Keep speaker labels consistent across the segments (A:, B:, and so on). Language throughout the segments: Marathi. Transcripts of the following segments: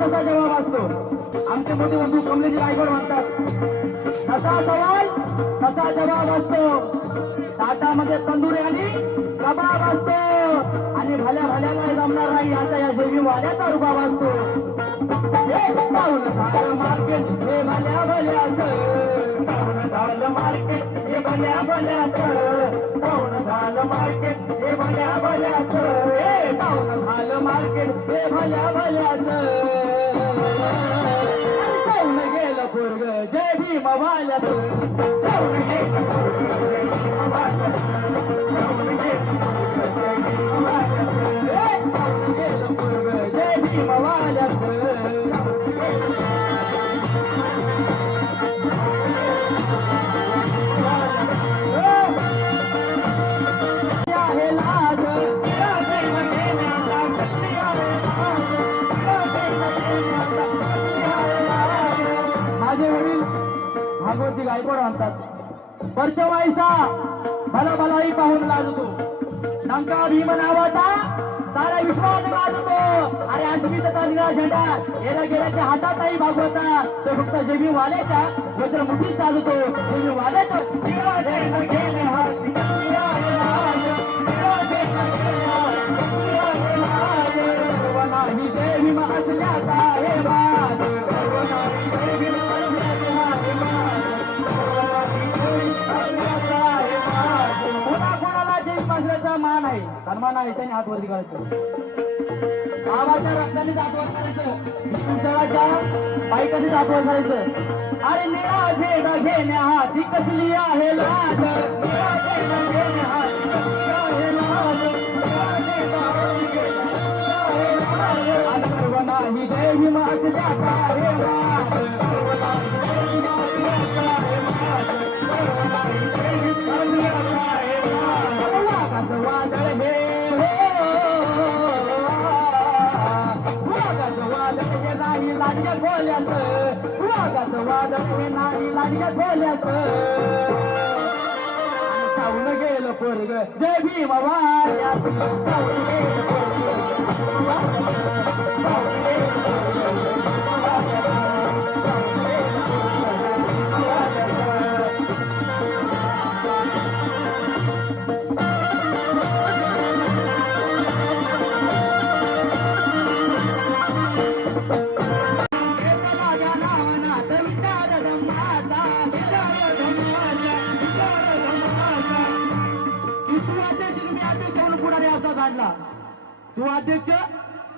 A: तसा जवाब असतो आमचे मोठे बंधू कमलेजी रायगड म्हणतात तसा सवाल तसा जवाब असतो ताटामध्ये तंदुरी आणि कबाब असतो आणि भल्या भल्याला जमणार नाही आता या जेवी वाल्याचा रुबाब असतो हे पाऊल झालं मार्केट हे भल्या भल्याचं. पाऊल झालं मार्केट हे भल्या भल्याचं. पाऊल झालं मार्केट हे भल्या भल्याचं. हे झालं मार्केट हे भल्या भल्याचं. जय भीम भागवती गायकवाड म्हणतात परचवायचा भला भलाही पाहून लाजतो. नमका भीम नावाचा सारा विश्वास गाजतो. अरे अस्मितेचा निळा झेंडा गेल्या गेल्याच्या हातातही भागवता तो फक्त जेवी वाल्याच्या वज्र मुठीत चालतो जेवी वाल्याचा निळा झेंडा घेणे देवी निळा लाज, निळा झेंडा मराठी माणसाचा मान आहे. सन्मान आहे त्याने हात वरती करायचं गावाच्या रक्ताने जातवर करायचं. तुमच्या बाईकाने जातवर करायचं. अरे निळा झेंडा घेण्या हाती कसली आहे लाज? निळा झेंडा घेण्या वाघाचं नाही चावून गेलं पोरग. जय भीम वाल्याचं चावून गेलं पोरग. काढला तू अध्यक्ष?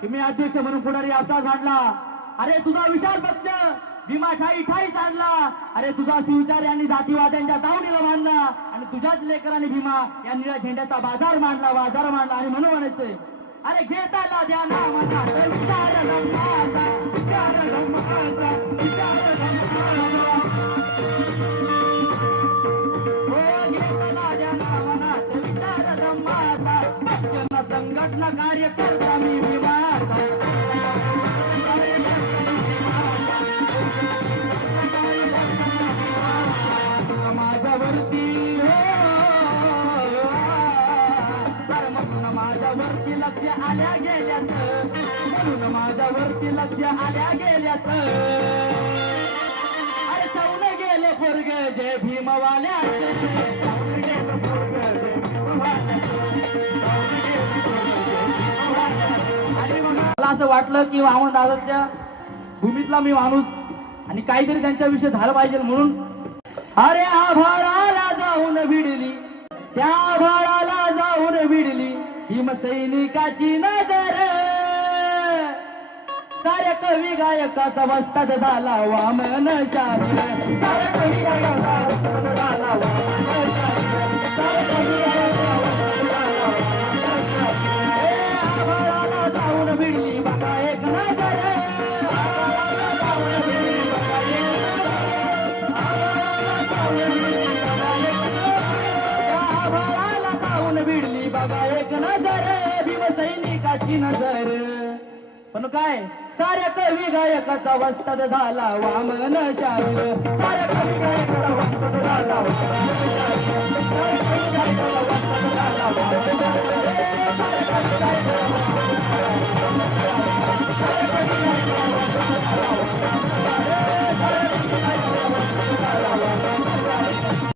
A: की मी अध्यक्ष म्हणून पुढारी असा झाडला अरे तुझा विशाल पक्ष भीमा ठाई ठाई चालला अरे तुझा शिवचार यांनी जातीवाद्यांच्या दावणीला बांधला आणि तुझ्याच लेकरांनी भीमा या निळ्या झेंड्याचा बाजार मांडला बाजार मांडला आणि म्हणून म्हणायचंय अरे घेताला द्या ना माझा विचार विचार हो, माझ्यावरती लक्ष आल्या गेल्यात. म्हणून माझ्यावरती लक्ष आल्या अरे चौन गेले पोरग जय भीमवाल्या मला असं वाटलं की वामन दादाच्या भूमीतला मी माणूस आणि काहीतरी त्यांच्याविषयी झालं पाहिजे म्हणून. अरे आभाळाला जाऊन भिडली त्या आभाळाला जाऊन भिडली हिम सैनिकाची नजर. सारे कवी गायकाचा वस्ताद झाला वामन शाहीर साऱ्या कवी गायकाचा वस्ताद झाला वामन शाहीर. साऱ्या कवी बघा एक नजर भीमसैनिकाची नजर. पण काय? साऱ्या कवी गायकाचा वस्ताद झाला वामन शाल साऱ्या कवी गायकाचा वस्ताद झाला वामन शाल